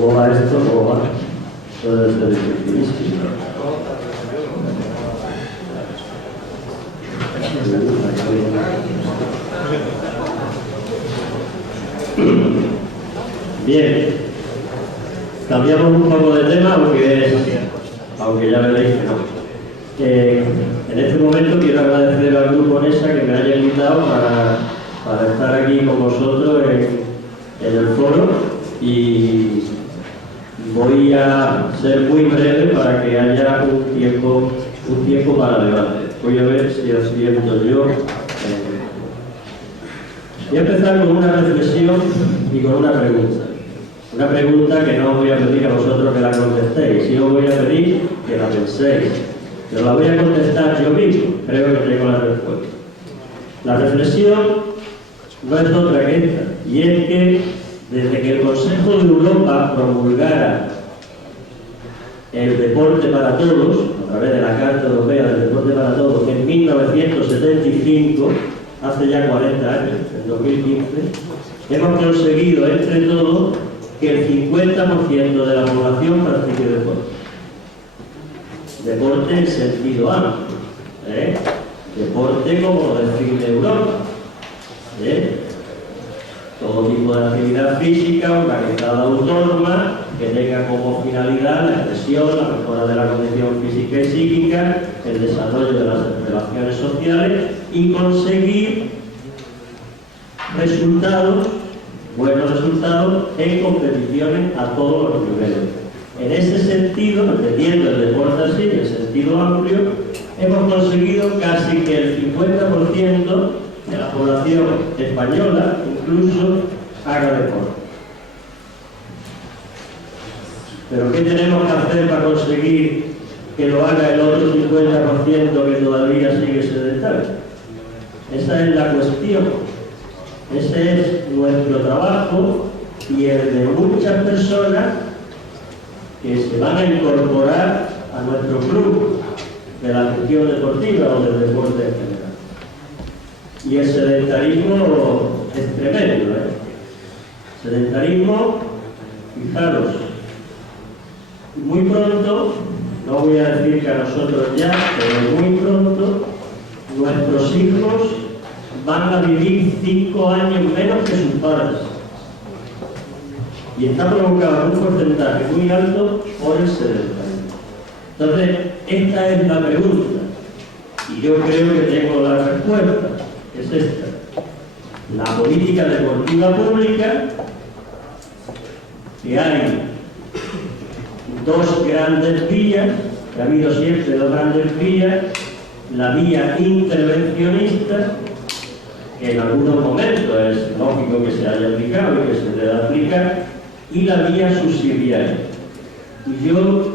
¿Cómo va esto? ¿Cómo va? Esto debe ser dificilísimo. Bien, cambiamos un poco de tema, aunque ya veréis que no. En este momento quiero agradecer al Grupo NESA que me haya invitado para estar aquí con vosotros en el foro, y voy a ser muy breve para que haya un tiempo para debate. Voy a ver si asiento yo. Voy a empezar con una reflexión y con una pregunta. Una pregunta que no os voy a pedir a vosotros que la contestéis, sí os voy a pedir que la penséis. Pero la voy a contestar yo mismo, creo que tengo la respuesta. La reflexión no es otra que esta, y es que desde que el Consejo de Europa promulgara el deporte para todos, a través de la Carta Europea del Deporte para Todos, en 1975, hace ya 40 años, en 2015, hemos conseguido entre todos que el 50% de la población practique deporte. Deporte en sentido amplio, deporte como lo define Europa, todo tipo de actividad física organizada autónoma que tenga como finalidad la expresión, la mejora de la condición física y psíquica, el desarrollo de las relaciones sociales y conseguir buenos resultados en competiciones a todos los niveles. En ese sentido, entendiendo el deporte así, en sentido amplio, hemos conseguido casi que el 50% de la población española incluso haga deporte. Pero ¿qué tenemos que hacer para conseguir que lo haga el otro 50% que todavía sigue sedentario? Esa es la cuestión. Ese es nuestro trabajo y el de muchas personas que se van a incorporar a nuestro club de la gestión deportiva o del deporte en general. Y el sedentarismo es tremendo, Sedentarismo, fijaros, muy pronto, no voy a decir que a nosotros ya, pero muy pronto, nuestros hijos van a vivir 5 años menos que sus padres. Y está provocado un porcentaje muy alto por el sedentarismo. Entonces, esta es la pregunta. Y yo creo que tengo la respuesta. Es esta. La política deportiva pública, que hay dos grandes vías, que ha habido siempre dos grandes vías: la vía intervencionista, que en algunos momentos es lógico que se haya aplicado y que se debe aplicar, y la vía subsidiaria. Y yo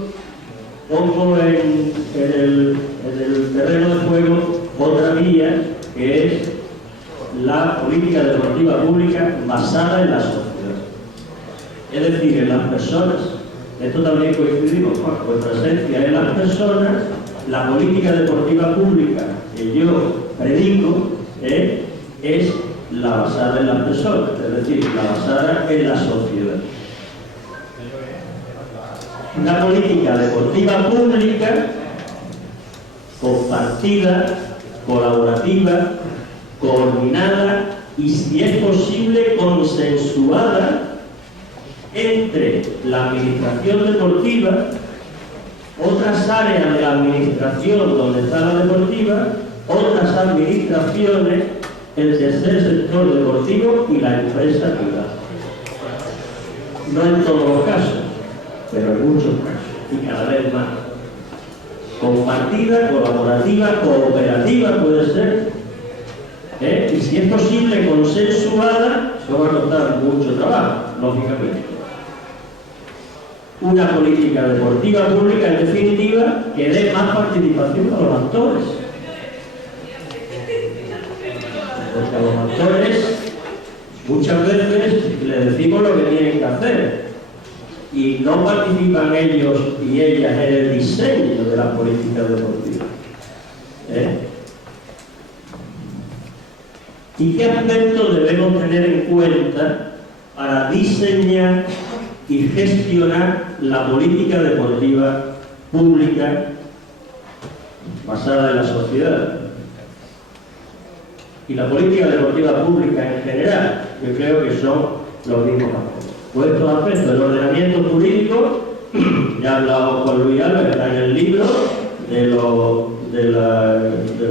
pongo en el terreno de juego otra vía, que es la política deportiva pública basada en la sociedad. Es decir, en las personas. Esto también coincidimos con vuestra esencia en las personas. La política deportiva pública que yo predico es la basada en las personas, es decir, la basada en la sociedad. Una política deportiva pública compartida, colaborativa, coordinada y, si es posible, consensuada entre la administración deportiva, otras áreas de la administración donde está la deportiva, otras administraciones, el tercer sector deportivo y la empresa privada. No en todos los casos, pero en muchos casos, y cada vez más. Compartida, colaborativa, cooperativa puede ser, y si es posible, consensuada. Eso va a costar mucho trabajo, lógicamente. Una política deportiva pública, en definitiva, que dé más participación a los actores. Porque a los actores muchas veces les decimos lo que tienen que hacer y no participan ellos y ellas en el diseño de la política deportiva. ¿Y qué aspectos debemos tener en cuenta para diseñar y gestionar la política deportiva pública basada en la sociedad. Y la política deportiva pública en general, yo creo que son los mismos aspectos. Pues estos aspectos, el ordenamiento jurídico, ya ha hablado Juan Luis Alba, está en el libro del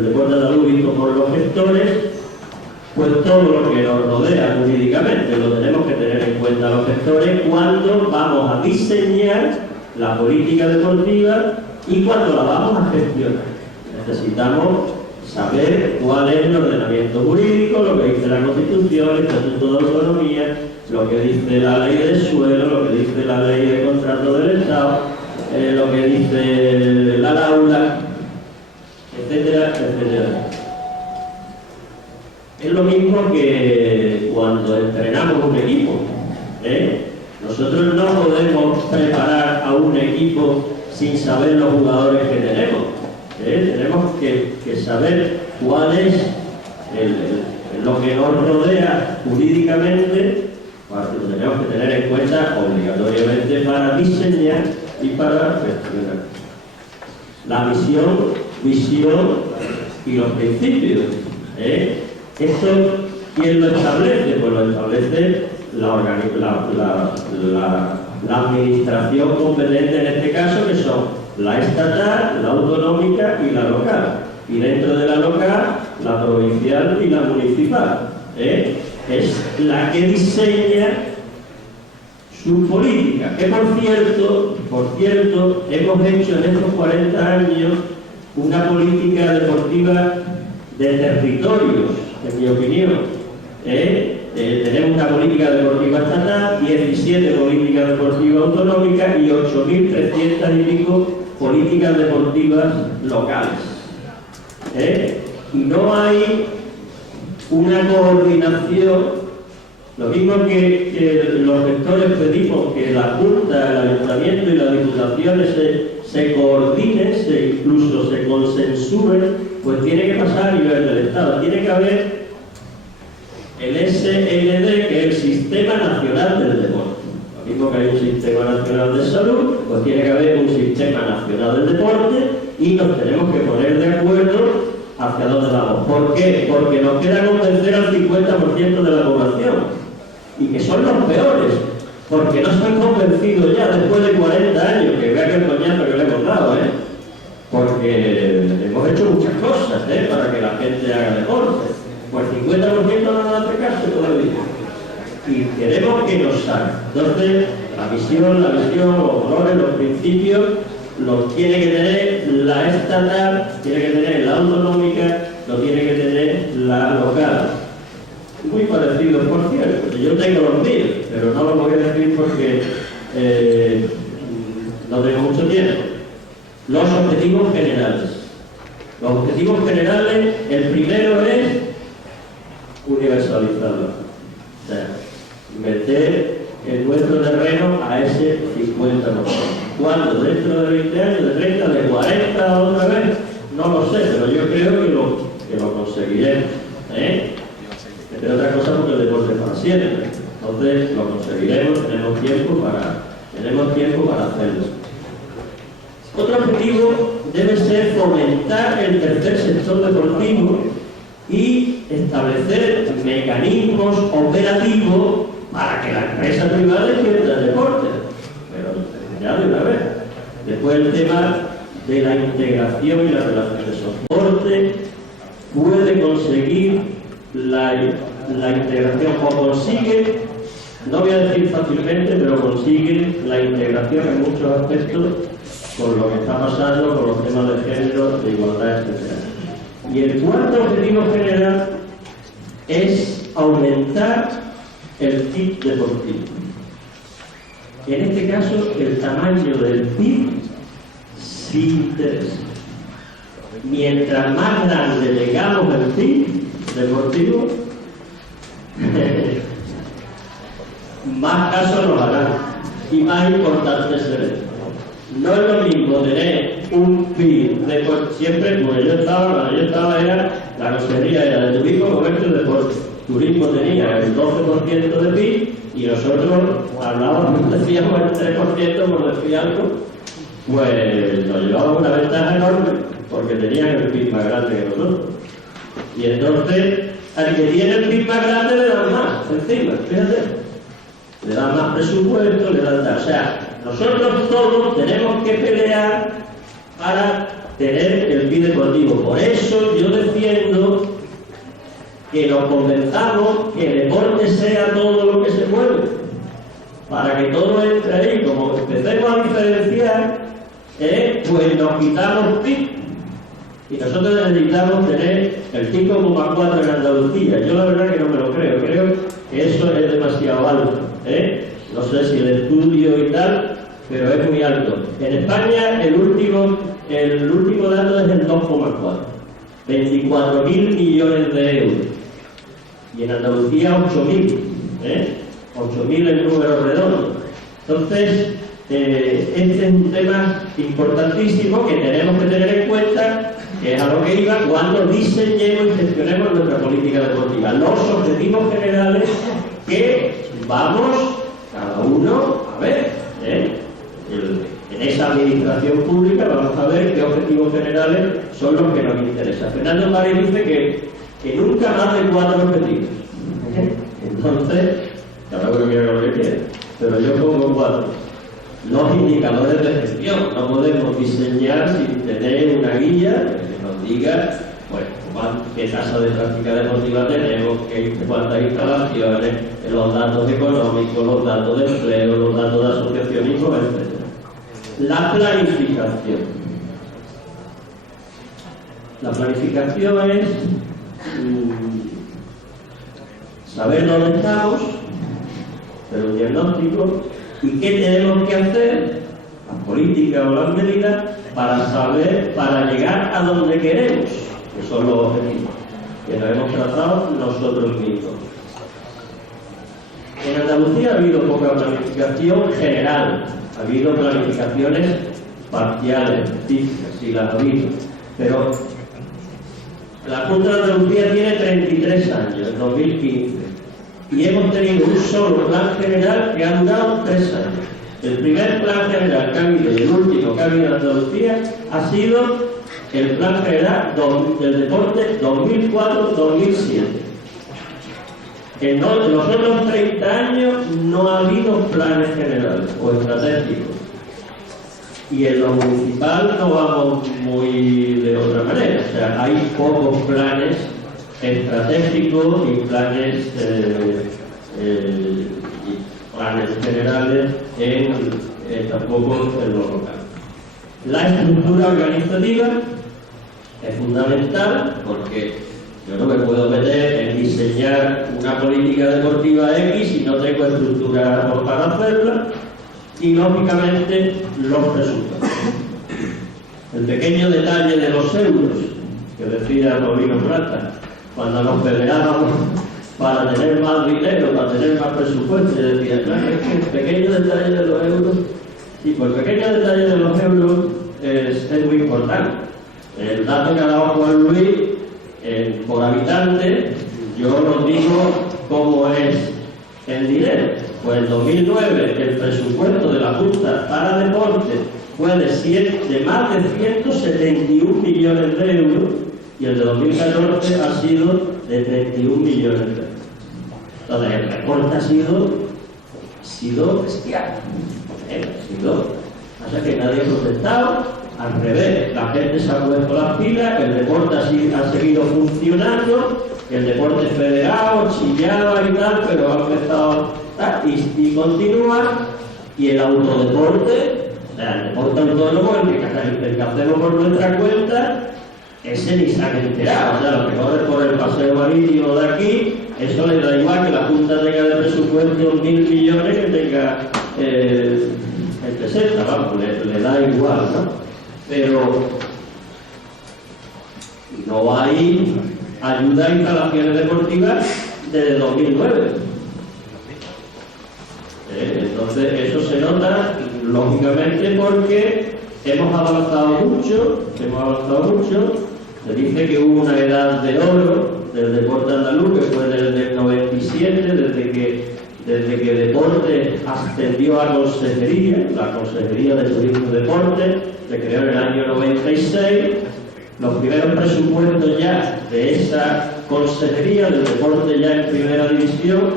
deporte andaluz visto por los gestores, pues todo lo que nos rodea jurídicamente lo tenemos que tener en cuenta los gestores cuando vamos a diseñar la política deportiva y cuando la vamos a gestionar. Necesitamos saber cuál es el ordenamiento jurídico, lo que dice la Constitución, el Estatuto de Autonomía, lo que dice la ley del suelo, lo que dice la ley de contrato del Estado, lo que dice la aula, etcétera, etcétera. Es lo mismo que cuando entrenamos un equipo. Nosotros no podemos preparar a un equipo sin saber los jugadores que tenemos. Tenemos que saber cuál es lo que nos rodea jurídicamente, lo tenemos que tener en cuenta obligatoriamente para diseñar y para gestionar. La visión y los principios. ¿Esto quién lo establece? Pues lo establece la administración competente en este caso, que son la estatal, la autonómica y la local. Y dentro de la local, la provincial y la municipal. Es la que diseña su política. Que por cierto, hemos hecho en estos 40 años una política deportiva de territorios, en mi opinión. Tenemos una política deportiva estatal, 17 políticas deportivas autonómicas y 8.300 y pico políticas deportivas locales. Y no hay una coordinación, lo mismo que los gestores pedimos que la Junta, el Ayuntamiento y las Diputaciones se coordinen, incluso se consensúen, pues tiene que pasar a nivel del Estado. Tiene que haber el SND, que es el Sistema Nacional del Deporte. Lo mismo que hay un Sistema Nacional de Salud, pues tiene que haber un Sistema Nacional del Deporte y nos tenemos que poner de acuerdo hacia dónde vamos. ¿Por qué? Porque nos queda convencer al 50% de la población y que son los peores, porque no se han convencido ya después de 40 años, que vea que el coñazo que le hemos dado, porque hemos hecho muchas cosas para que la gente haga deporte. Pues 50% no nos hace caso todavía. Y queremos que nos salga. Entonces, la visión, los valores, los principios, los tiene que tener la estatal, tiene que tener la autonómica, lo tiene que tener la local. Muy parecidos, por cierto. Yo tengo los míos, pero no los voy a decir porque no tengo mucho tiempo. Los objetivos generales. Los objetivos generales, el primero es universalizarlo. O sea, meter en nuestro terreno a ese 50%. ¿Cuándo? ¿Dentro de 20 años, de 30, de 40 otra vez? No lo sé, pero yo creo que lo conseguiremos. Entre otras cosas porque el deporte es para siempre. Entonces lo conseguiremos, tenemos tiempo para hacerlo. Otro objetivo debe ser fomentar el tercer sector deportivo y establecer mecanismos operativos para que la empresa privada defienda el deporte. Pero ya de una vez. Después el tema de la integración y la relación de soporte puede conseguir la integración o consigue, no voy a decir fácilmente, pero consigue la integración en muchos aspectos con lo que está pasando, con los temas de género, de igualdad, etc. Y el cuarto objetivo general es aumentar el PIB deportivo. En este caso, el tamaño del PIB sí interesa. Mientras más grande llegamos el PIB deportivo, más caso nos harán y más importante será. No es lo mismo tener un PIB deportivo, siempre, cuando yo estaba era la consejería era de turismo, comercio y deporte. turismo tenía el 12% de PIB y nosotros hablábamos, decíamos el 3%, por decir algo, pues nos llevábamos una ventaja enorme porque tenían el PIB más grande que nosotros. Y entonces, al que tiene el PIB más grande le dan más encima, fíjate. Le dan más presupuesto, le dan tal. O sea, nosotros todos tenemos que pelear para tener el PIB deportivo. Por eso yo defiendo que nos convenzamos que el deporte sea todo lo que se mueve, para que todo entre ahí. Como empecemos a diferenciar, pues nos quitamos PIB y nosotros necesitamos tener el 5,4 en Andalucía. Yo la verdad que no me lo creo que eso es demasiado alto, no sé si el estudio y tal, pero es muy alto. En España el último dato es el 2,4, 24.000 millones de euros. Y en Andalucía 8.000, 8.000 el número redondo. Entonces, este es un tema importantísimo que tenemos que tener en cuenta, que es a lo que iba cuando diseñemos y gestionemos nuestra política deportiva. Los objetivos generales que vamos, cada uno, a ver, en esa administración pública vamos a ver qué objetivos generales son los que nos interesan. Fernando Párez dice que nunca más de 4 objetivos. Entonces, cada uno mira lo que quiere, pero yo pongo 4. Los indicadores de gestión. No podemos diseñar sin tener una guía que nos diga, bueno, qué tasa de práctica deportiva tenemos, cuántas instalaciones, los datos económicos, los datos de empleo, los datos de asociacionismo, etc. La planificación. La planificación es saber dónde estamos, hacer un diagnóstico y qué tenemos que hacer, las políticas o las medidas, para llegar a donde queremos, que son los objetivos que nos hemos trazado nosotros mismos. En Andalucía ha habido poca planificación general, ha habido planificaciones parciales, físicas, sí las ha habido, pero la Junta de Andalucía tiene 33 años, en 2015, y hemos tenido un solo plan general que ha durado 3 años. El primer plan general que ha habido y el último que ha habido en Andalucía ha sido el plan general del deporte 2004-2007. En los otros 30 años no ha habido planes generales o estratégicos. Y en lo municipal no vamos muy de otra manera. O sea, hay pocos planes estratégicos y planes generales tampoco en lo local. La estructura organizativa es fundamental porque yo no me puedo meter en diseñar una política deportiva X si no tengo estructura para hacerla, y lógicamente los presupuestos. El pequeño detalle de los euros que decía Paulino Plata, cuando nos peleábamos para tener más dinero, para tener más presupuesto, y decía, claro, es que el pequeño detalle de los euros, y pues el pequeño detalle de los euros es muy importante. El dato que ha dado Juan Luis por habitante, yo os digo cómo es el dinero. Pues en 2009 el presupuesto de la Junta para deporte fue de más de 171 millones de euros y el de 2014 ha sido de 31 millones de euros. Entonces el recorte ha sido bestial. Pasa que nadie ha protestado. Al revés, la gente se ha puesto las pilas, el deporte ha seguido funcionando, el deporte federado, chillaba y tal, pero ha empezado y continúa, y el autodeporte, o sea, el deporte autónomo, el que hacemos por nuestra cuenta, ese ni se han enterado. O sea, lo que corre por el paseo marítimo de aquí, eso le da igual que la Junta tenga de presupuesto 1.000 millones que tenga el 60, vamos, le da igual, ¿no? Pero no hay ayuda a instalaciones deportivas desde 2009. Entonces eso se nota lógicamente porque hemos avanzado mucho. Se dice que hubo una edad de oro del deporte andaluz que fue del 97, desde que deporte ascendió a consejería, la Consejería de Turismo y Deporte se creó en el año 96. Los primeros presupuestos ya de esa consejería del deporte ya en primera división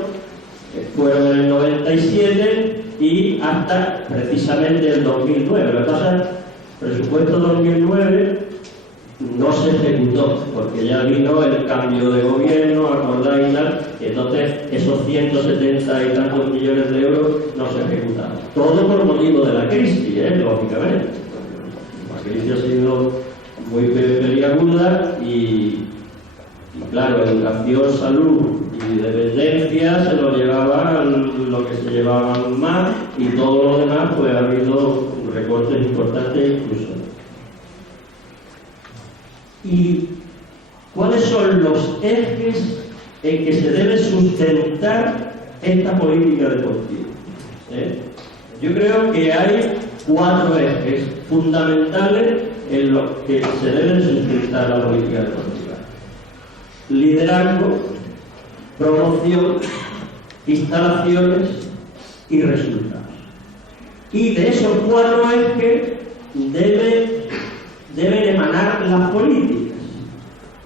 fueron en el 97 y hasta precisamente el 2009. Lo que pasa es que el presupuesto 2009 no se ejecutó porque ya vino el cambio de gobierno, acordáis, y entonces esos 170 y tantos millones de euros no se ejecutaron. Todo por motivo de la crisis, lógicamente. La crisis ha sido muy peliaguda y claro, educación, salud y dependencia se lo llevaban lo que se llevaban más, y todo lo demás pues ha habido recortes importantes incluso. ¿Y cuáles son los ejes en que se debe sustentar esta política deportiva? Yo creo que hay 4 ejes fundamentales en los que se debe sustentar la política deportiva: liderazgo, promoción, instalaciones y resultados. Y de esos 4 ejes deben emanar las políticas.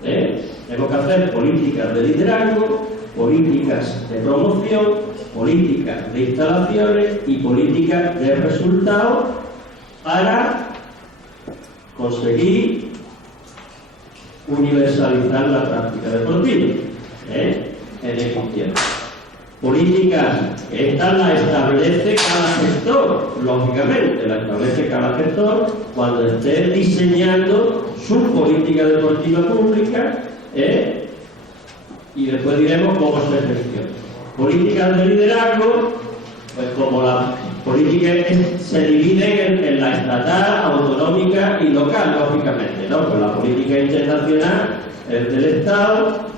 Tenemos que hacer políticas de liderazgo, políticas de promoción, políticas de instalaciones y políticas de resultados para conseguir universalizar la práctica deportiva en el concierto. Políticas, estas las establece cada sector, lógicamente, las establece cada sector cuando esté diseñando su política deportiva pública, y después diremos cómo se gestiona. Políticas de liderazgo, pues como las políticas se dividen en la estatal, autonómica y local, lógicamente, ¿no? Pues la política internacional es del Estado,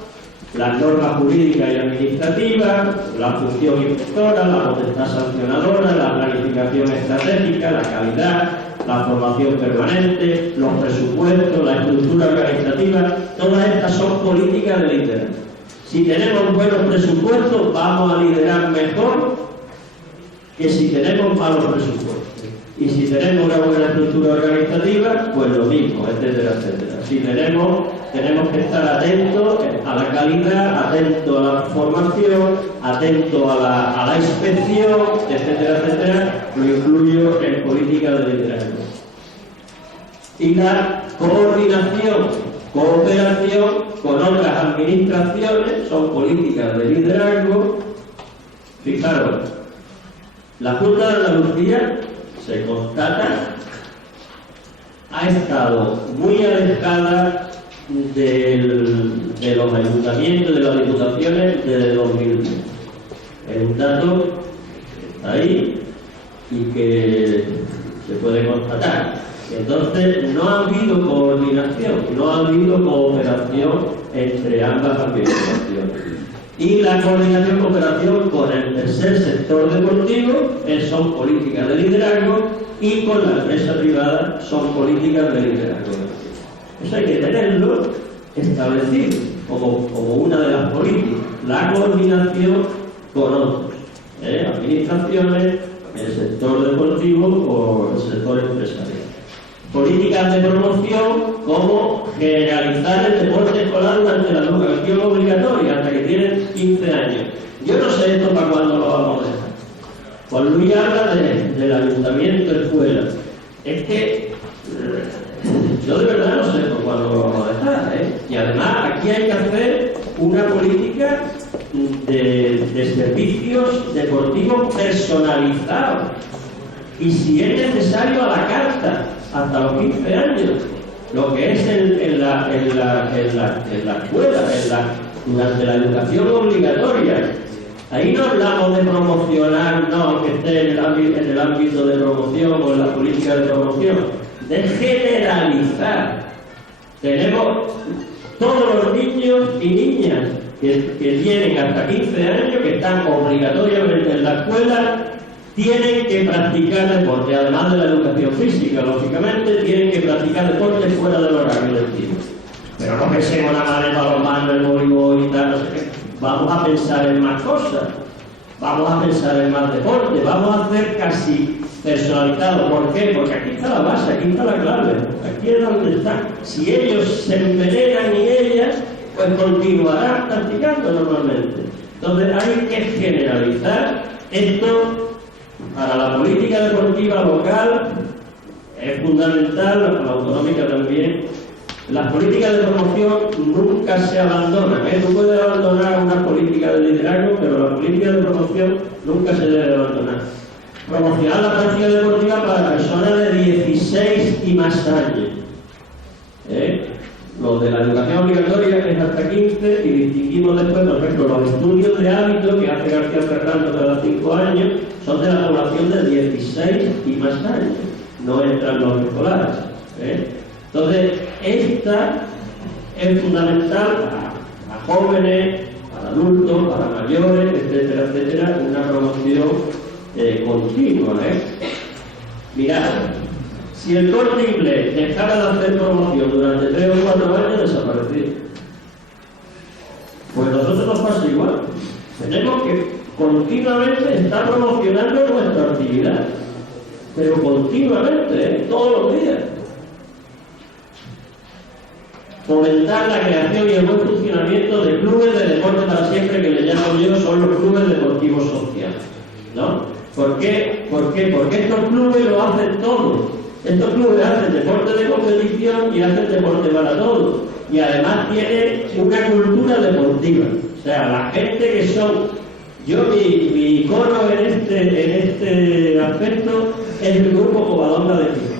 las normas jurídicas y administrativas, la función inspectora, la potestad sancionadora, la planificación estratégica, la calidad, la formación permanente, los presupuestos, la estructura organizativa, todas estas son políticas de liderazgo. Si tenemos buenos presupuestos, vamos a liderar mejor que si tenemos malos presupuestos. Y si tenemos una buena estructura organizativa, pues lo mismo, etcétera, etcétera. Si tenemos que estar atentos a la calidad, atentos a la formación, atentos a la inspección, etcétera, etcétera, lo incluyo en política de liderazgo. Y la coordinación, cooperación con otras administraciones son políticas de liderazgo. Fijaros, la Junta de Andalucía, se constata, ha estado muy alejada de los ayuntamientos, de las diputaciones desde 2010. Es un dato que está ahí y que se puede constatar. Entonces, no ha habido coordinación, no ha habido cooperación entre ambas administraciones. Y la coordinación y cooperación con el tercer sector deportivo son políticas de liderazgo, y con la empresa privada son políticas de liderazgo. Eso hay que tenerlo establecido como una de las políticas. La coordinación con otros, administraciones, el sector deportivo o el sector empresarial. Políticas de promoción, como generalizar el deporte escolar durante la educación obligatoria hasta que tienen 15 años. Yo no sé esto para cuándo lo vamos a dejar. Juan Luis habla del ayuntamiento de escuela. Es que yo de verdad no sé por cuándo lo vamos a dejar. Y además aquí hay que hacer una política de servicios deportivos personalizados. Y si es necesario, a la carta, hasta los 15 años, lo que es en la escuela, durante la educación obligatoria. Ahí no hablamos de promocionar, no, que esté en el ámbito de promoción o en la política de promoción, de generalizar. Tenemos todos los niños y niñas que tienen hasta 15 años, que están obligatoriamente en la escuela, tienen que practicar deporte, además de la educación física, lógicamente, tienen que practicar deporte fuera del horario lectivo. Pero no pensemos nada más en balonmano, en voleibol y tal, no sé qué. Vamos a pensar en más cosas, vamos a pensar en más deporte, vamos a hacer casi personalizado. ¿Por qué? Porque aquí está la base, aquí está la clave, aquí es donde está. Si ellos se envenenan y ellas, pues continuarán practicando normalmente. Entonces hay que generalizar esto para la política deportiva local, es fundamental, la autonómica también. Las políticas de promoción nunca se abandonan. Tú puedes abandonar una política de liderazgo, pero la política de promoción nunca se debe abandonar. Promocionar la práctica deportiva para personas de 16 y más años. Los de la educación obligatoria es hasta 15 y distinguimos después, por ejemplo, los estudios de hábito que hace García Ferrando cada 5 años son de la población de 16 y más años. No entran los escolares. Entonces, esta es fundamental para jóvenes, para adultos, para mayores, etcétera, etcétera, una promoción continua. Mirad, si el Corte Inglés dejara de hacer promoción durante 3 o 4 años, desaparecería. Pues a nosotros nos pasa igual. Tenemos que continuamente estar promocionando nuestra actividad, pero continuamente, todos los días. Fomentar la creación y el buen funcionamiento de clubes de deporte para siempre, que le llamo yo, son los clubes deportivos sociales, ¿no? ¿Por qué? Porque estos clubes lo hacen todos. Estos clubes hacen deporte de competición y hacen deporte para todos. Y además tienen una cultura deportiva. O sea, la gente que son... Yo, mi icono en este aspecto es el Grupo Covadonga de Fijón.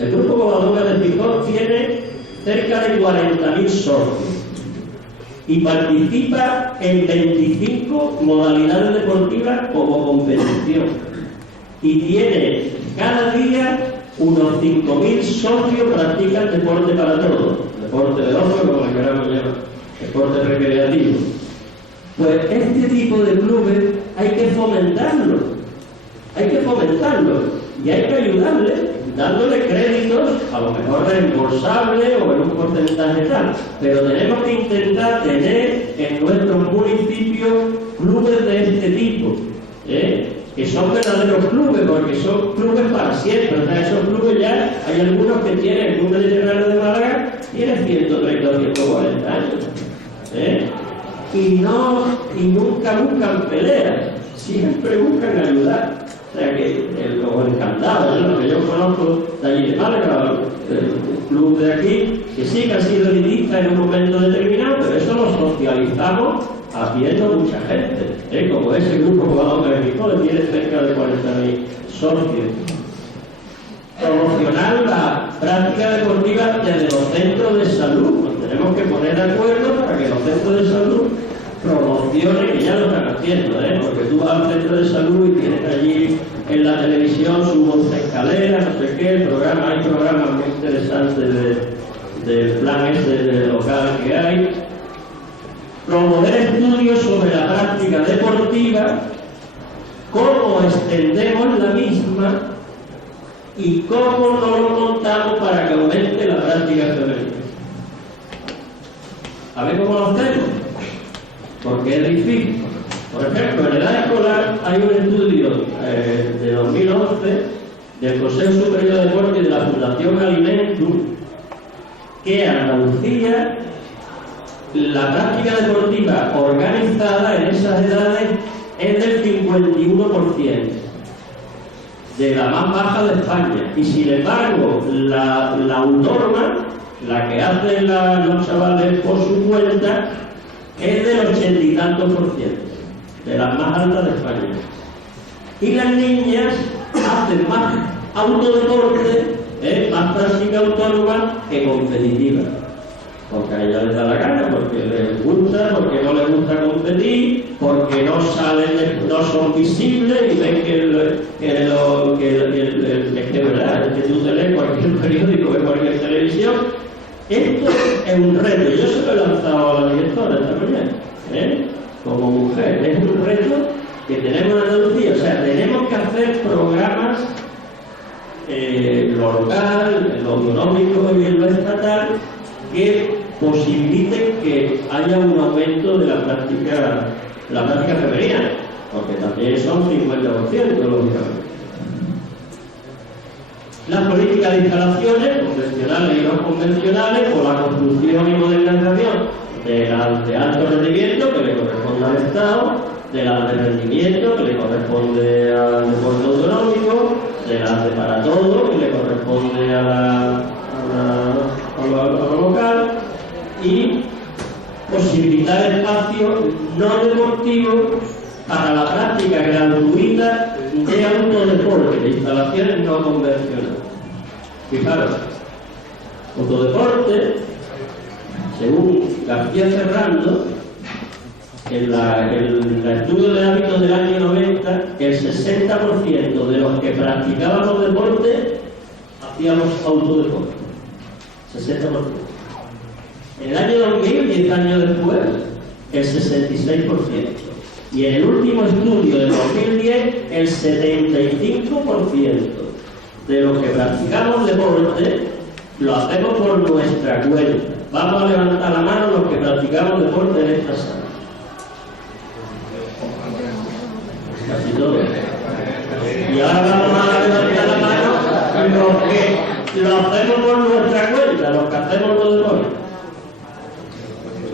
El Grupo Covadonga de Fijón tiene cerca de 40.000 socios y participa en 25 modalidades deportivas como competición. Y tiene cada día unos 5.000 socios practican deporte para todos, deporte de ocio, como le queramos llamar, deporte recreativo. Pues este tipo de clubes hay que fomentarlo, y hay que ayudarle, dándole créditos, a lo mejor reembolsable o en un porcentaje tal, pero tenemos que intentar tener en nuestros municipios clubes de este tipo, que son verdaderos clubes, porque son clubes para siempre. O sea, esos clubes ya, hay algunos que tienen, el Club Mediterráneo de Málaga tiene 130 o 140 años, y nunca buscan peleas, siempre buscan ayudar. O sea que los encantados, los que yo conozco de allí de Málaga, el club de aquí, que sí que han sido elitistas en un momento determinado, pero eso lo socializamos haciendo mucha gente, como ese grupo Covadonga de Fijón, tiene cerca de 40.000 socios. Promocionar la práctica deportiva desde los centros de salud. Nos tenemos que poner de acuerdo para que los centros de salud promocionen, que ya lo están haciendo, porque tú vas al centro de salud y tienes allí en la televisión su 11 escaleras, no sé qué, hay programas muy interesantes del plan de local que hay. Promover estudios sobre la práctica deportiva, cómo extendemos la misma y cómo no lo montamos para que aumente la práctica femenina. A ver cómo lo hacemos, porque es difícil. Por ejemplo, en edad escolar hay un estudio de 2011 del Consejo Superior de Deporte y de la Fundación Alimentum, que Andalucía, la práctica deportiva organizada en esas edades es del 51%, de la más baja de España. Y sin embargo, la autónoma, la que hacen los chavales por su cuenta, es del 80 y tantos %, de las más altas de España. Y las niñas hacen más autodeporte, más práctica autónoma que competitiva. Porque a ella les da la gana, porque les gusta, porque no les gusta competir, porque no salen, no son visibles y ven que tú te lees cualquier periódico, ves cualquier televisión. Esto es un reto. Yo se lo he lanzado a la directora esta mañana, como mujer. Es un reto que tenemos en Andalucía. O sea, tenemos que hacer programas, lo local, lo autonómico y lo estatal, que posibiliten que haya un aumento de la práctica femenina, porque también son 50%, lógicamente. Las políticas de instalaciones, convencionales y no convencionales, por la construcción y modernización de las de alto rendimiento, que le corresponde al Estado, de las de rendimiento, que le corresponde al deporte autonómico, de las de para todo, que le corresponde a lo local, y posibilitar espacios no deportivos para la práctica gratuita de autodeporte, de instalaciones no convencionales. Fijaros, autodeporte, según García Ferrando, en el estudio del hábito del año 90, el 60% de los que practicábamos deporte hacíamos autodeporte. 60%. En el año 2000, 10 años después, el 66%. Y en el último estudio de 2010, el 75% de los que practicamos deporte lo hacemos por nuestra cuenta. Vamos a levantar la mano los que practicamos deporte en esta sala. Casi todos. Y ahora vamos a levantar la mano los que lo hacemos por nuestra cuenta, los que hacemos los deportes.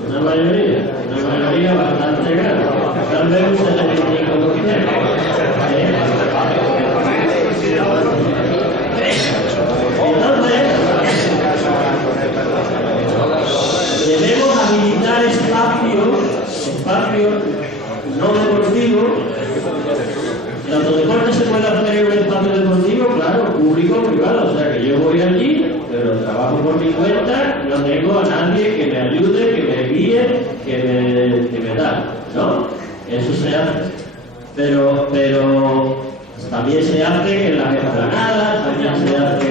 Una mayoría bastante grande. Tal vez un 75%. Debemos habilitar espacios no deportivos. El autodeporte se puede hacer en un espacio deportivo, claro, público o privado. O sea que yo voy allí, pero trabajo por mi cuenta, no tengo a nadie que me ayude, que me guíe, que me da, ¿no? Eso se hace. Pero también se hace en las explanadas, también se hace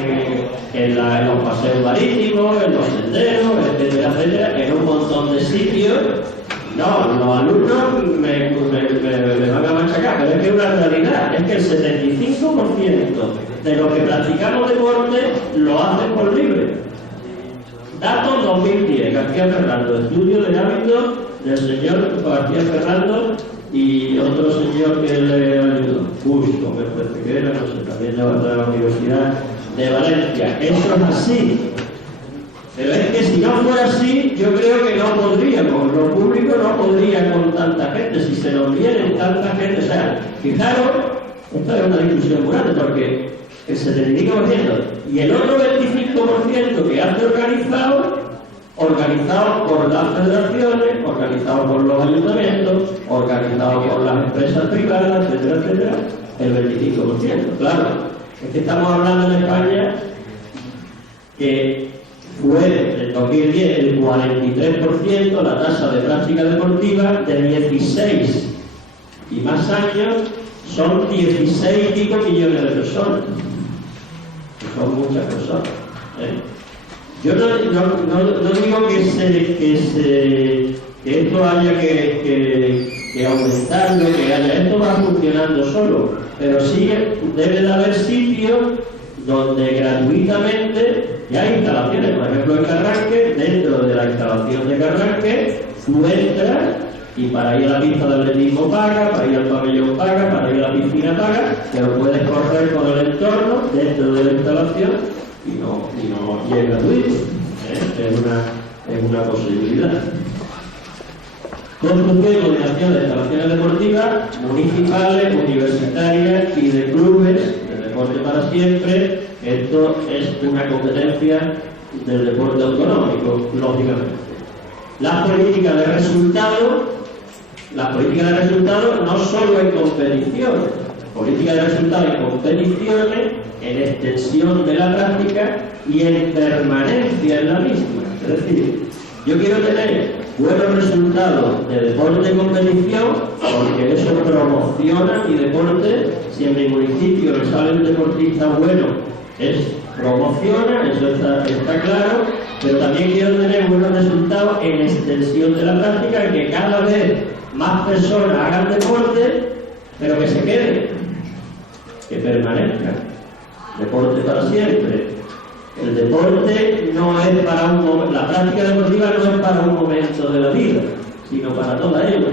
en los paseos marítimos, en los senderos, etcétera, etcétera, en un montón de sitios. No, los alumnos me van a machacar, pero es que es una realidad, es que el 75% de los que practicamos deporte lo hacen por libre. Datos 2010, García Ferrando, estudio de hábitos del señor García Ferrando y otro señor que le ayudó, Busco, me parece que era, no sé, también de la Universidad de Valencia. Eso es así. Pero es que si no fuera así, yo creo que no podríamos, lo público no podría con tanta gente, si se nos viene tanta gente. O sea, fijaros, esta es una discusión muy grande, porque el 75% y el otro 25% que hace organizado por las federaciones, organizado por los ayuntamientos, organizado por las empresas privadas, etcétera, etcétera, el 25%. Claro, es que estamos hablando en España que fue en 2010 el 43% la tasa de práctica deportiva, de 16 y más años son 16 y pico millones de personas, que son muchas personas, ¿eh? Yo no digo que esto haya que aumentarlo, esto va funcionando solo, pero sí debe de haber sitios donde gratuitamente ya hay instalaciones. Por ejemplo, en Carranque, dentro de la instalación de Carranque, tú entras y para ir a la pista de atletismo paga, para ir al pabellón paga, para ir a la piscina paga, pero puedes correr por el entorno dentro de la instalación y es gratuito, ¿eh? Es una posibilidad. Construcción y coordinación de instalaciones deportivas municipales, universitarias y de clubes de deporte para siempre. Esto es una competencia del deporte autonómico, lógicamente. Las políticas de resultados no solo en competiciones, políticas de resultados en competiciones, en extensión de la práctica y en permanencia en la misma. Es decir, yo quiero tener buenos resultados de deporte y competición porque eso promociona mi deporte. Si en mi municipio me sale un deportista bueno, promociona, eso está claro, pero también quiero tener buenos resultados en extensión de la práctica, que cada vez más personas hagan deporte, pero que se queden, que permanezcan. Deporte para siempre. El deporte no es para un momento, la práctica deportiva no es para un momento de la vida, sino para toda ella.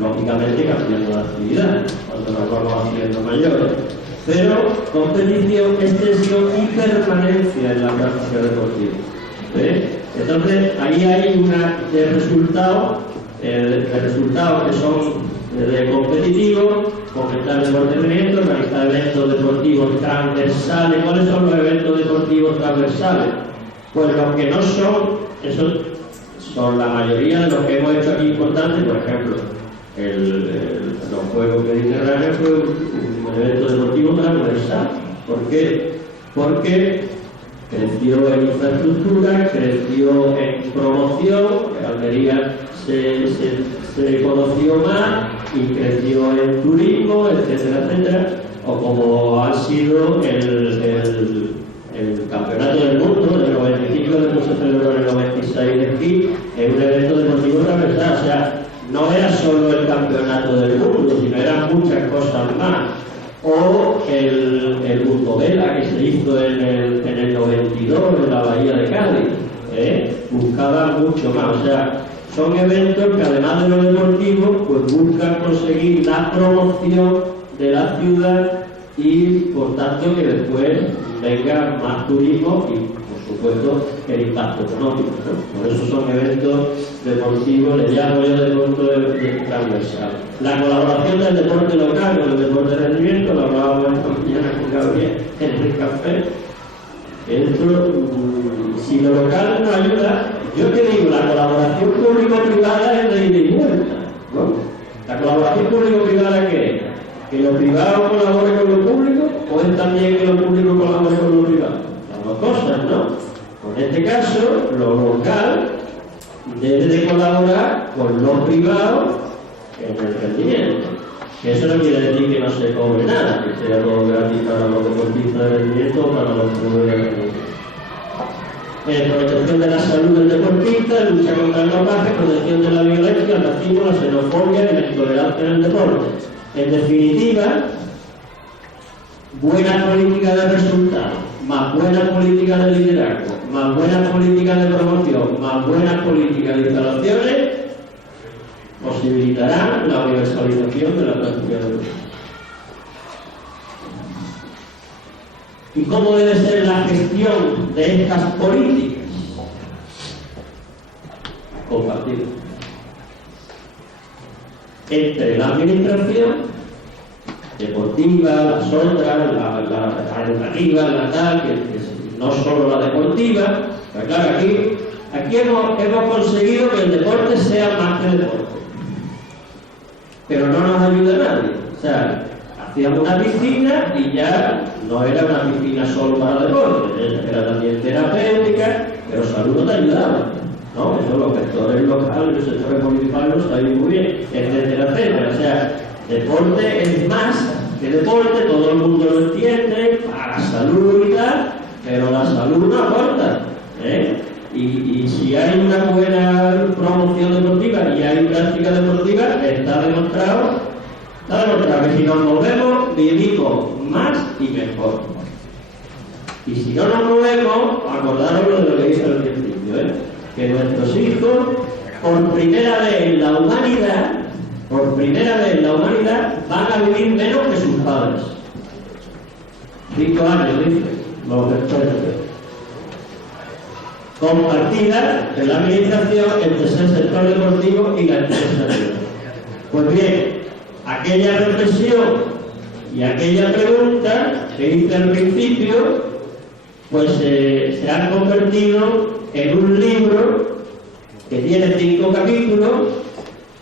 Lógicamente cambiando la actividad, cuando nos vamos haciendo mayores. Pero competición, extensión y permanencia en la práctica deportiva. Entonces, ahí hay una de resultados que son de competitivos, fomentar el deporte rendimiento, realizar eventos deportivos transversales. ¿Cuáles son los eventos deportivos transversales? Pues los que no son, esos son la mayoría de los que hemos hecho aquí importantes. Por ejemplo, los Juegos Mediterráneos fue un evento deportivo transversal. ¿Por qué? Porque creció en infraestructura, creció en promoción, Almería se conoció más y creció en turismo, etcétera, etcétera, o como ha sido el campeonato del mundo del 95, después se celebró en el 96 de esquí, es un evento deportivo transversal. O sea, no era solo el campeonato del mundo, sino eran muchas cosas más. O el Mundo Vela que se hizo en el 92 en la Bahía de Cádiz, buscaba mucho más. O sea, son eventos que además de lo deportivo, pues buscan conseguir la promoción de la ciudad y por tanto que después venga más turismo y por supuesto el impacto económico, ¿no? Por eso son eventos deportivos, le llamo yo deporte transversal. La colaboración del deporte local con el deporte de rendimiento, lo hablábamos esta mañana con Gabriel en el café. Esto, si lo local no ayuda, yo te digo, la colaboración público-privada es de ida y vuelta, ¿no? La colaboración público-privada, ¿qué es? ¿Que lo privado colabore con lo público o es también que lo público colabore con lo privado? Las dos cosas, ¿no? En este caso, lo local debe de colaborar con lo privado en el rendimiento. Eso no quiere decir que no se cobre nada, que sea todo gratis para los deportistas de rendimiento o para los clubes de rendimiento. Protección de la salud del deportista, lucha contra el dopaje, protección de la violencia, el racismo, la xenofobia y la intolerancia en el deporte. En definitiva, buena política de resultados, más buena política de liderazgo, más buena política de promoción, más buena política de instalaciones, posibilitarán la universalización de la práctica deportiva. ¿Y cómo debe ser la gestión de estas políticas? Compartida entre la administración deportiva, las otras, la educativa, la tal, que no solo la deportiva. Pero claro, aquí hemos conseguido que el deporte sea más que deporte, pero no nos ayuda nadie. O sea, hacíamos una piscina y ya no era una piscina solo para deporte, era también terapéutica, pero salud no te ayudaba, ¿no? Eso los sectores locales, los sectores municipales lo saben muy bien, etcétera, etcétera. O sea, deporte es más que deporte, todo el mundo lo entiende, para salud y tal, pero la salud no aporta, Y si hay una buena promoción deportiva y hay práctica deportiva, está demostrado que si nos movemos, vivimos más y mejor. Y si no nos movemos, acordaros de lo que hice al principio, que nuestros hijos, por primera vez en la humanidad, van a vivir menos que sus padres. 5 años, dicen los expertos. Compartida en la administración entre el sector deportivo y la empresa. Pues bien, aquella reflexión y aquella pregunta que hice al principio, pues se han convertido en un libro que tiene 5 capítulos,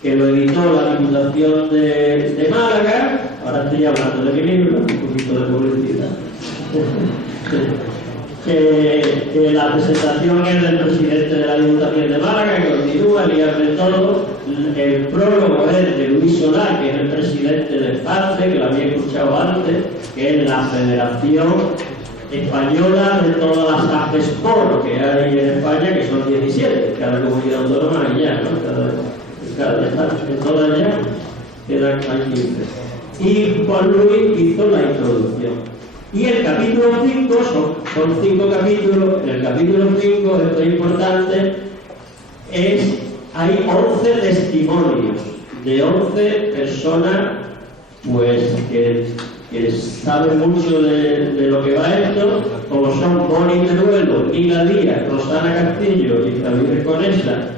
que lo editó la Diputación de Málaga. Ahora estoy hablando de mi libro, un poquito de publicidad. Que la presentación es del presidente de la Diputación de Málaga, que continúa, Elías de todo. El prólogo es de Luis Solá, que es el presidente del FACE, que lo había escuchado antes, que es la Federación Española de todas las AFESPOR que hay en España, que son 17, cada comunidad autónoma y ya, ¿no? En todas ya quedan 15. Y Juan Luis hizo la introducción. Y el capítulo 5 son Son 5 capítulos. En el capítulo 5, esto es importante, hay 11 testimonios de 11 personas pues que saben mucho de lo que va esto, como son Boni Teruelo, Mila Díaz, Rosana Castillo y Javier Conesa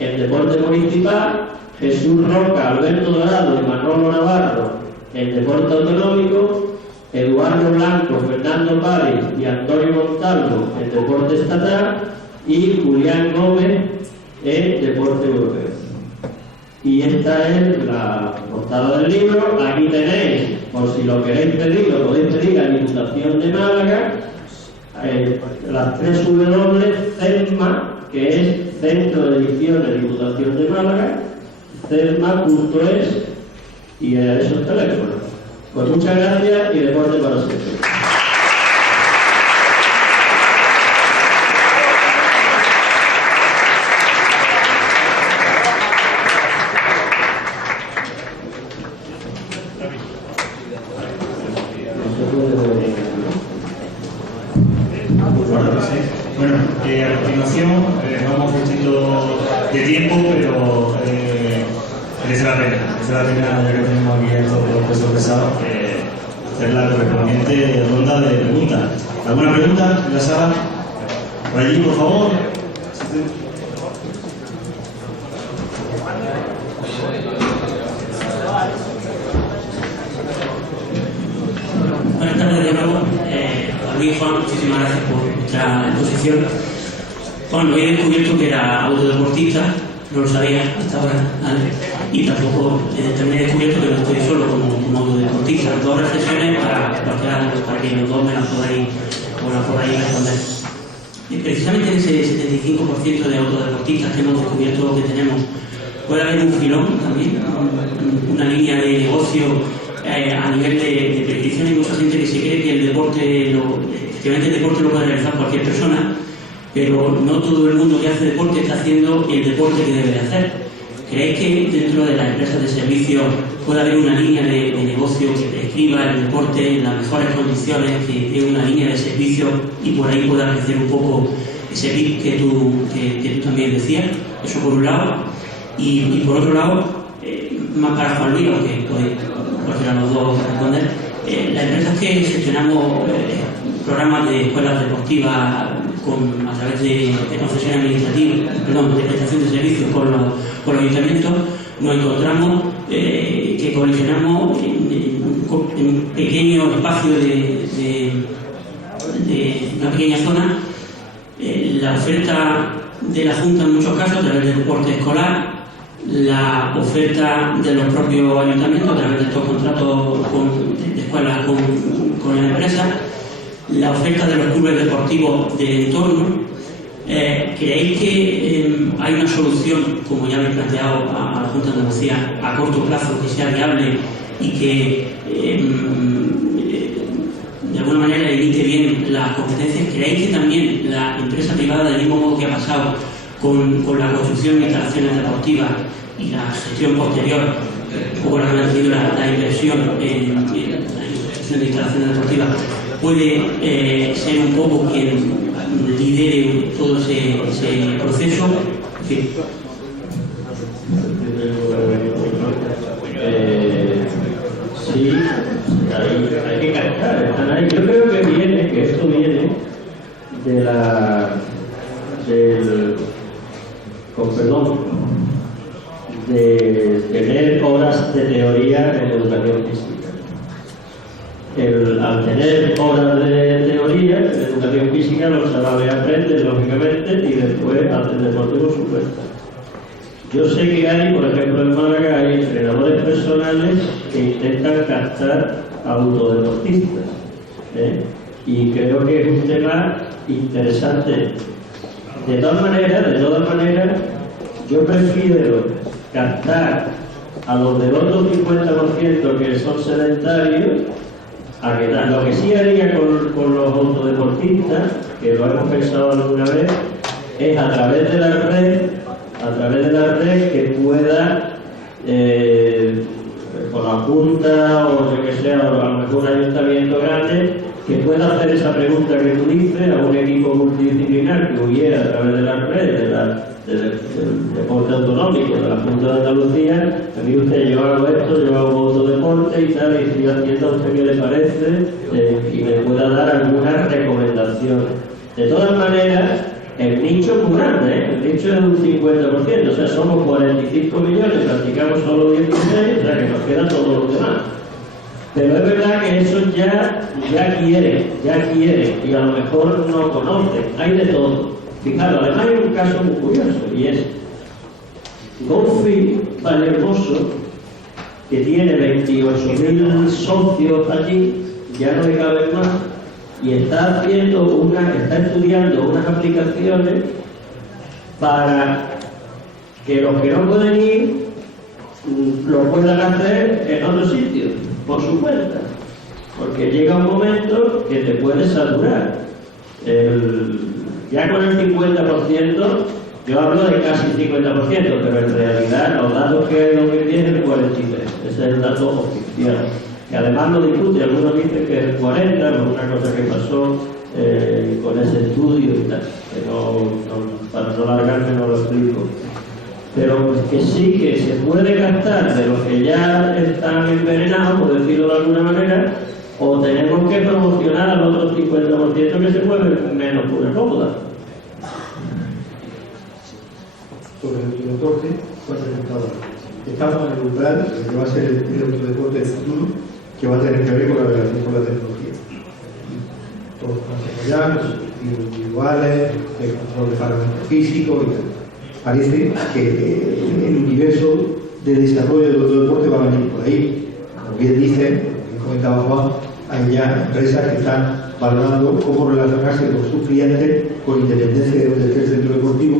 en deporte municipal, Jesús Roca, Alberto Dorado y Manolo Navarro en deporte autonómico, Eduardo Blanco, Fernando Páez y Antonio Montalvo en deporte estatal y Julián Gómez en deporte europeo. Y esta es la portada del libro. Aquí tenéis, por si lo queréis pedir, lo podéis pedir a la Diputación de Málaga, las 3 W, CEDMA, que es Centro de Ediciones Diputación de Málaga, cedma.es, y a esos teléfonos. Pues muchas gracias y deporte para siempre. Bueno, a continuación vamos justito de tiempo, pero merece la pena, ya que tenemos aquí a todos los pesos pesados, hacer la correspondiente ronda de preguntas. ¿Alguna pregunta en la sala? Por allí, por favor. Buenas tardes de nuevo. Luis, Juan, muchísimas gracias por vuestra exposición. Bueno, he descubierto que era autodeportista, no lo sabía hasta ahora, ¿vale? Y tampoco también he descubierto que no estoy solo como autodeportista. 2 reflexiones para que los dos me las podáis responder. Y precisamente en ese 75% de autodeportistas que hemos descubierto que tenemos, puede haber un filón también, una línea de negocio a nivel de prescripción. Hay mucha gente que se cree que el deporte, efectivamente el deporte lo puede realizar cualquier persona, pero no todo el mundo que hace deporte está haciendo el deporte que debe de hacer. ¿Creéis que dentro de las empresas de servicios puede haber una línea de negocio que prescriba el deporte en las mejores condiciones, que dé una línea de servicio y por ahí pueda crecer un poco ese PIB que tú también decías? Eso por un lado. Y por otro lado, más para Juan Luis, aunque cualquiera de los dos responder, las empresas que gestionamos programas de escuelas deportivas a través de concesiones administrativas, de prestación de servicios con los ayuntamientos, nos encontramos que colisionamos en un pequeño espacio de una pequeña zona la oferta de la Junta en muchos casos a través del deporte escolar, la oferta de los propios ayuntamientos a través de estos contratos de escuelas con las empresas, la oferta de los clubes deportivos del entorno. ¿Creéis que hay una solución, como ya habéis planteado a la Junta de Andalucía, a corto plazo que sea viable y que de alguna manera limite bien las competencias? ¿Creéis que también la empresa privada, del mismo modo que ha pasado con la construcción de instalaciones deportivas y la gestión posterior, un poco la que ha tenido la inversión en la construcción de instalaciones deportivas, puede ser un poco quien lidere todo ese proceso? En fin. Sí, hay que captar, están ahí. Yo creo que esto viene de tener horas de teoría en educación física. Al tener horas de teoría en educación física, los chavales aprenden, lógicamente, y después hacen deporte por su cuenta. Yo sé que hay, por ejemplo, en Málaga, hay entrenadores personales que intentan captar a autodeportistas, y creo que es un tema interesante. De todas maneras, yo prefiero captar a los del otro 50% que son sedentarios, a que tal. Lo que sí haría con los autodeportistas, que lo hemos pensado alguna vez, es a través de la red que pueda, con la Junta o yo que sé, o a lo mejor un ayuntamiento grande, que pueda hacer esa pregunta que tú dices a un equipo multidisciplinar que hubiera a través de la red, del deporte autonómico, de la Junta de Andalucía. A mí usted, yo hago esto, yo hago otro deporte y tal, y estoy haciendo a usted qué le parece, y me pueda dar alguna recomendación. De todas maneras, el nicho es muy grande, ¿eh? El nicho es un 50%, o sea, somos 45 millones, practicamos solo 16, o sea que nos queda todo lo demás. Pero es verdad que eso ya quiere, y a lo mejor no conoce, hay de todo. Fijaros, además hay un caso muy curioso, y es Golfi Vallehermoso, que tiene 28.000 socios allí, ya no le caben más, y está estudiando unas aplicaciones para que los que no pueden ir lo puedan hacer en otro sitio, por su cuenta, porque llega un momento que te puedes saturar. Ya con el 50%, yo hablo de casi 50%, pero en realidad los datos que hay en 2010 es el 43%, ese es el dato oficial, que además lo discute, algunos dicen que es el 40%, por una cosa que pasó con ese estudio y tal, que para no alargarme no lo explico. Pero que sí que se puede gastar de los que ya están envenenados, por decirlo de alguna manera, o tenemos que promocionar al otro 50% que se mueve menos por una cómoda. Sobre el deporte, estamos en el umbral de que va a ser el otro deporte del futuro, que va a tener que ver con la relación con la tecnología. Todos conocemos ya los objetivos individuales, el control de parámetros físicos y tal. Parece que el universo de desarrollo del otro deporte va a venir por ahí. Como bien dice, como comentaba Juan, hay ya empresas que están valorando cómo relacionarse con sus clientes con independencia de donde esté el centro deportivo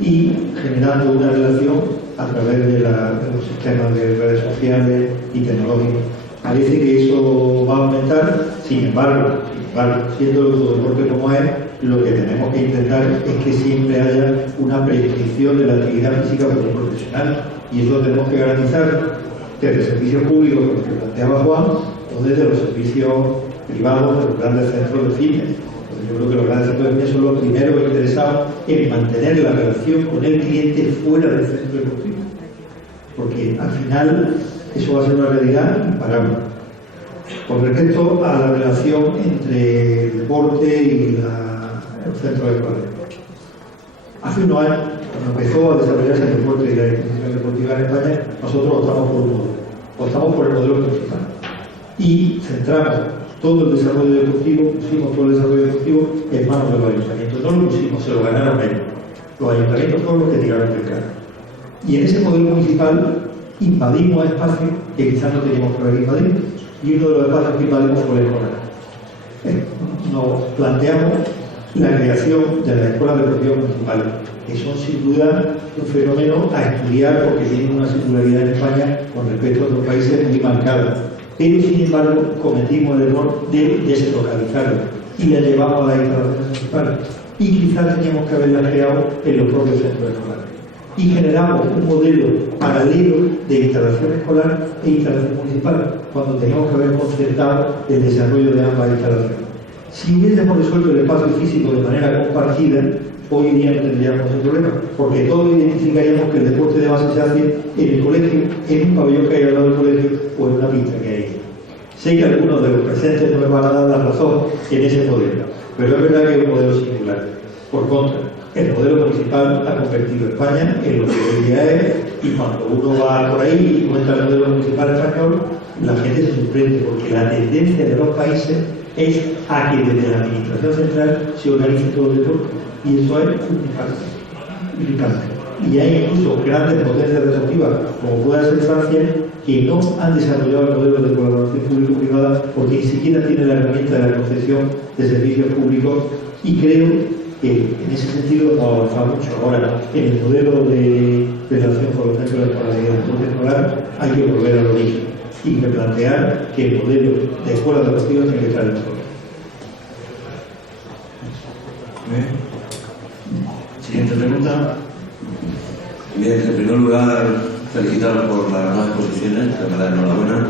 y generando una relación a través de los sistemas de redes sociales y tecnológicos. Parece que eso va a aumentar, sin embargo, siendo el otro deporte como es, lo que tenemos que intentar es que siempre haya una prescripción de la actividad física por un profesional, y eso lo tenemos que garantizar desde servicios públicos, como que planteaba Juan, o desde los servicios privados de los grandes centros de fitness. Porque yo creo que los grandes centros de fitness son los primeros interesados en mantener la relación con el cliente fuera del centro deportivo, porque al final eso va a ser una realidad imparable. Con respecto a la relación entre el deporte y el centro de escuela. Hace unos años, cuando empezó a desarrollarse el deporte y la institución deportiva en España, nosotros optamos por un modelo, optamos por el modelo principal y centramos todo el desarrollo deportivo, pusimos todo el desarrollo deportivo en manos de los ayuntamientos. No lo pusimos, se lo ganaron ellos. Los ayuntamientos fueron los que tiraron del carro. Y en ese modelo municipal invadimos espacios que quizás no teníamos que haber invadido, y uno de los espacios que invadimos fue la escuela. Nos planteamos la creación de las escuelas deportivas municipales, que son sin duda un fenómeno a estudiar porque tienen una singularidad en España con respecto a otros países muy marcada. Pero sin embargo cometimos el error de deslocalizarlo y la llevamos a las instalaciones municipales. Y quizás teníamos que haberla creado en los propios centros escolares. Y generamos un modelo paralelo de instalación escolar e instalación municipal, cuando teníamos que haber concertado el desarrollo de ambas instalaciones. Si hubiésemos resuelto el espacio físico de manera compartida, hoy día no tendríamos ese problema, porque todos identificaríamos que el deporte de base se hace en el colegio, en un pabellón que hay al lado del colegio o en una pista que hay. Sé que algunos de los presentes no me van a dar la razón en ese modelo, pero es verdad que es un modelo singular. Por contra, el modelo municipal ha convertido a España en lo que hoy día es, y cuando uno va por ahí y cuenta el modelo municipal español, la gente se sorprende, porque la tendencia de los países es a que desde la administración central se organice todo el deporte, y eso es un impacto. Y hay incluso grandes potencias deportivas, como puede ser Francia, que no han desarrollado el modelo de colaboración público-privada porque ni siquiera tienen la herramienta de la concesión de servicios públicos, y creo que en ese sentido no avanza mucho. Ahora, en el modelo de relación con los centros de escolaridad y deporte escolar hay que volver al origen y replantear que el modelo de escuela deportiva tiene que estar en el escuela. Siguiente pregunta. Bien, en primer lugar, felicitaros por las nuevas exposiciones, que me da enhorabuena,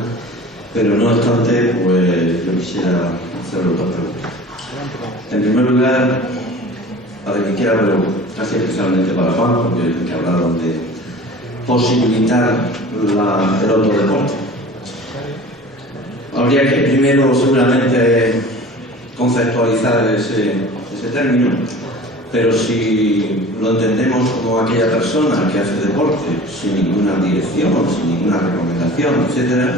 pero no obstante, pues yo quisiera hacerle dos preguntas. En primer lugar, para quien quiera, pero casi especialmente para Juan, porque que hablaron de posibilitar el autodeporte. Habría que primero seguramente conceptualizar ese término, pero si lo entendemos como aquella persona que hace deporte sin ninguna dirección, sin ninguna recomendación, etc.,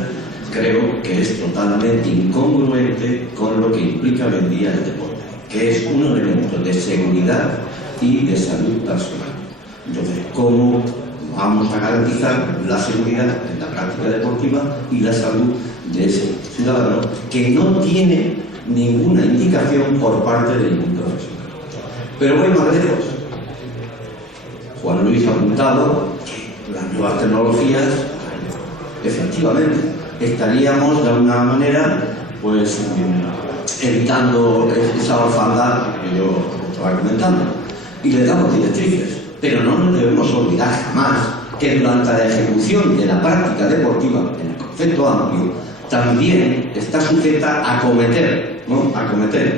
creo que es totalmente incongruente con lo que implica hoy en día el deporte, que es un elemento de seguridad y de salud personal. Entonces, ¿cómo vamos a garantizar la seguridad en la práctica deportiva y la salud de ese ciudadano que no tiene ninguna indicación por parte de ningún profesional? Pero voy más lejos. Juan Luis ha apuntado que las nuevas tecnologías, efectivamente, estaríamos de alguna manera pues evitando esa orfandad que yo estaba comentando, y le damos directrices, pero no nos debemos olvidar jamás que durante la ejecución de la práctica deportiva, en el concepto amplio, también está sujeta a cometer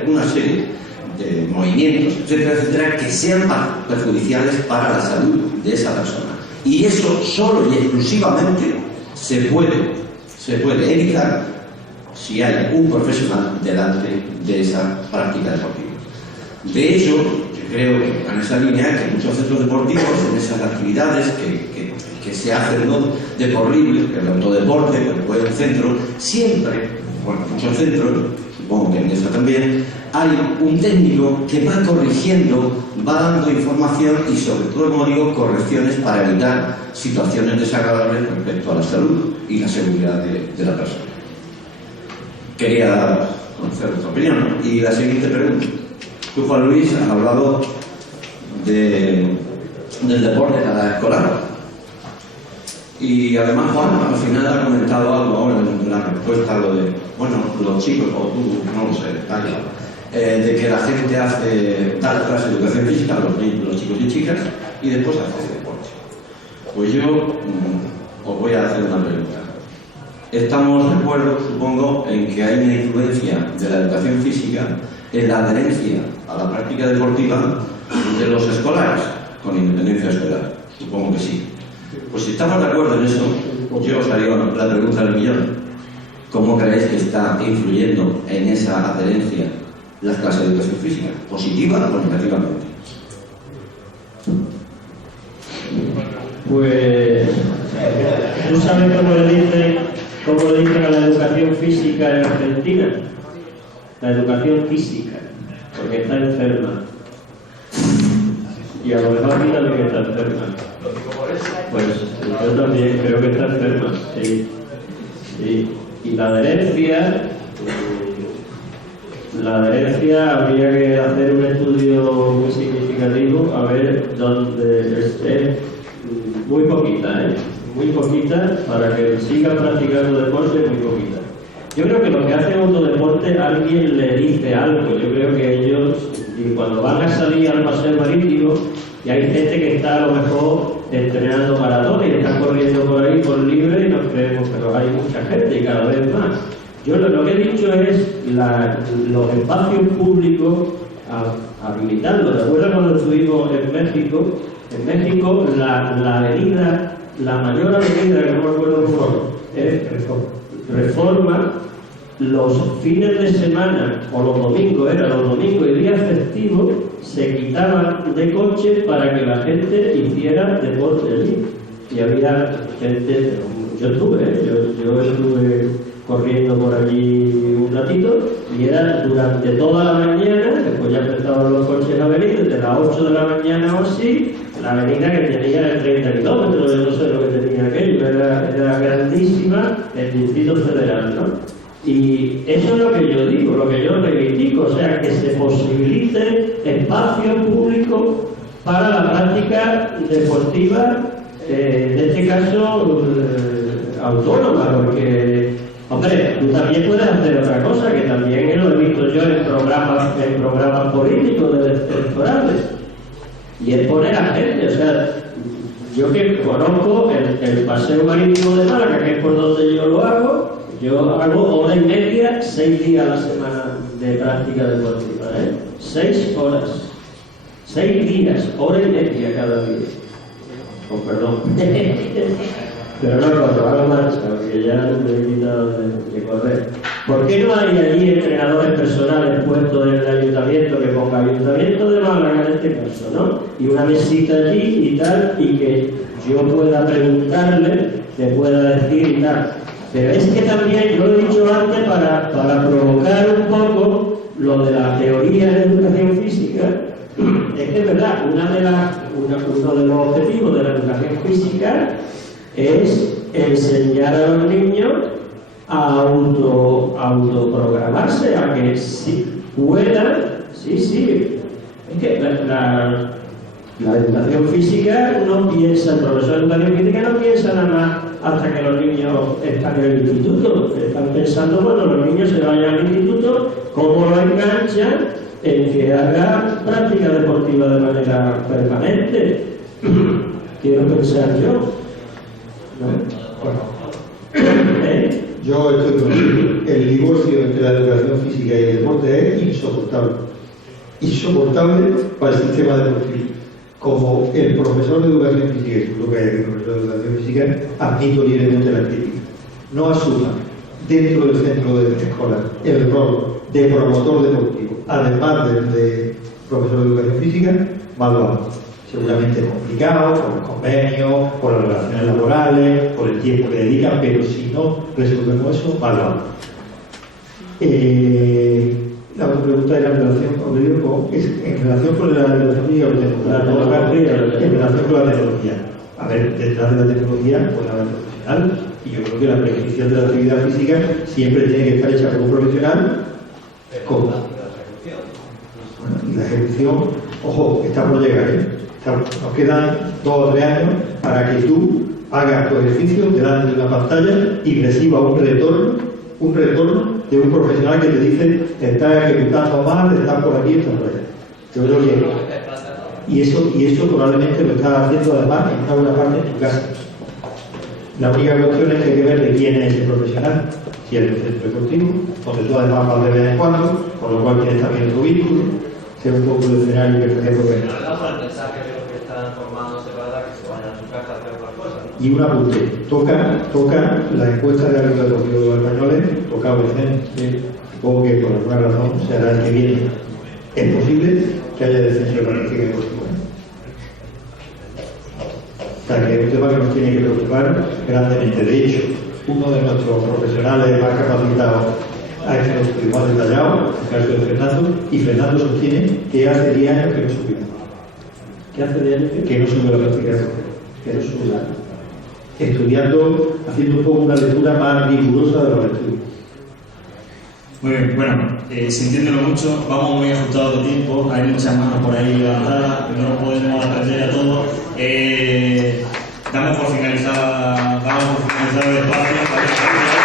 una serie de movimientos, etcétera, etcétera, que sean perjudiciales para la salud de esa persona. Y eso solo y exclusivamente se puede evitar si hay un profesional delante de esa práctica deportiva. De hecho, yo creo que en esa línea que muchos centros deportivos, en esas actividades que se hacen no de por libre, que el autodeporte, que puede un centro, siempre, bueno, muchos centros, supongo que en esa también, hay un técnico que va corrigiendo, va dando información y sobre todo, como digo, correcciones para evitar situaciones desagradables respecto a la salud y la seguridad de la persona. Quería conocer vuestra opinión. Y la siguiente pregunta. Tú, Juan Luis, has hablado del deporte en la edad escolar. Y además, Juan, al final ha comentado algo ahora en la respuesta a lo de, bueno, los chicos, o tú, no lo sé, de que la gente da clase de educación física a los chicos y chicas y después hace deporte. Pues yo os voy a hacer una pregunta. Estamos de acuerdo, supongo, en que hay una influencia de la educación física en la adherencia a la práctica deportiva de los escolares, con independencia escolar. Supongo que sí. Pues si estamos de acuerdo en eso, yo os haría la pregunta del millón. ¿Cómo creéis que está influyendo en esa adherencia las clases de educación física? ¿Positiva o negativamente? Pues, ¿tú sabes cómo le dicen a la educación física en Argentina? La educación física, porque está enferma. Y a lo mejor aquí también está enferma. Pues yo también creo que está enferma, sí. Y la adherencia habría que hacer un estudio muy significativo a ver dónde esté. Muy poquita, para que sigan practicando deporte, muy poquita. Yo creo que los que hacen autodeporte, alguien le dice algo. Yo creo que ellos, y cuando van a salir al paseo marítimo, y hay gente que está a lo mejor entrenando maratones y están corriendo por ahí por libre y nos creemos, pero hay mucha gente y cada vez más. Yo lo que he dicho es los espacios públicos habilitarlos. ¿Recuerdas cuando estuvimos en México? En México la avenida, la mayor avenida, que no me acuerdo cómo es Reforma, los fines de semana o los domingos y días festivos se quitaban de coche para que la gente hiciera deporte allí. Y había gente, yo estuve corriendo por allí un ratito y era durante toda la mañana, después ya empezaban los coches a venir, desde las 8 de la mañana o así, la avenida que tenía 30 kilómetros, yo no sé lo que tenía aquello, era grandísima, el Distrito Federal, ¿no? Y eso es lo que yo digo, lo que yo reivindico, o sea, que se posibilite espacio público para la práctica deportiva, en este caso autónoma, porque, hombre, tú también puedes hacer otra cosa, que también lo he visto yo en programas políticos electorales, y es poner a gente, o sea, yo que conozco el paseo marítimo de Málaga, que es por donde yo lo hago, yo hago 1 hora y media, 6 días a la semana de práctica deportiva, 6 horas, 6 días, hora y media cada día. Con perdón. Pero no corro, hago marcha, porque ya me he quitado de correr. ¿Por qué no hay allí entrenadores personales puestos en el ayuntamiento, que ponga Ayuntamiento de Málaga en este caso, ¿no? Y una mesita allí y tal, y que yo pueda preguntarle, le pueda decir y tal. Pero es que también, yo lo he dicho antes, para provocar un poco lo de la teoría de educación física, es que es verdad, uno de los objetivos de la educación física es enseñar a los niños a autoprogramarse, a que sí puedan, sí. Es que la educación física no piensa, el profesor de educación física no piensa nada más hasta que los niños están en el instituto. Están pensando cuando los niños se vayan al instituto, cómo lo enganchan en que haga práctica deportiva de manera permanente. Quiero pensar yo. ¿No? Bueno. Yo estoy contigo. El divorcio entre la educación física y el deporte es insoportable. Insoportable para el sistema deportivo. Como el profesor de educación física, y seguro que hay profesor de educación física, admito libremente la crítica. No asuma dentro del centro de escolar el rol de promotor deportivo, además de profesor de educación física, mal lo hago. Seguramente es complicado, por los convenios, por las relaciones laborales, por el tiempo que dedican, pero si no resolvemos eso, mal lo hago. La otra pregunta era en relación con la tecnología, en relación con la tecnología. A ver, detrás de la tecnología, pues la profesional, y yo creo que la prescripción de la actividad física siempre tiene que estar hecha por un profesional. ¿Cómo? Bueno, y la ejecución, ojo, está por llegar, nos quedan 2 o 3 años para que tú hagas tu ejercicio delante de una pantalla y recibas un retorno de un profesional que te dice te estás ejecutando mal, estás por aquí, estás por allá. Yo creo que y eso probablemente lo estás haciendo además en una buena parte de tu casa. La única cuestión es que hay que ver de quién es ese profesional. Si es el centro deportivo, donde tú además vas de vez en cuando, por lo cual tienes también otro vínculo, sea un poco el escenario que te puede ver. Y un apunte, toca la encuesta de árbitro deportivo de los españoles, toca Vicente, supongo que por alguna razón será el que viene. Es posible que haya descenso de práctica deportiva. O sea, que es un tema que nos tiene que preocupar grandemente. De hecho, uno de nuestros profesionales más capacitados ha hecho un estudio más detallado, en el caso de Fernando, y Fernando sostiene que hace 10 años que no subió. ¿Qué hace 10 años que no sube la práctica deportiva? Que no sube. Estudiando, haciendo un poco una lectura más rigurosa de los estudios. Muy bien, bueno, sintiéndolo mucho, vamos muy ajustados de tiempo, hay muchas manos por ahí levantadas, no podemos atender a todos. Damos por finalizado el espacio.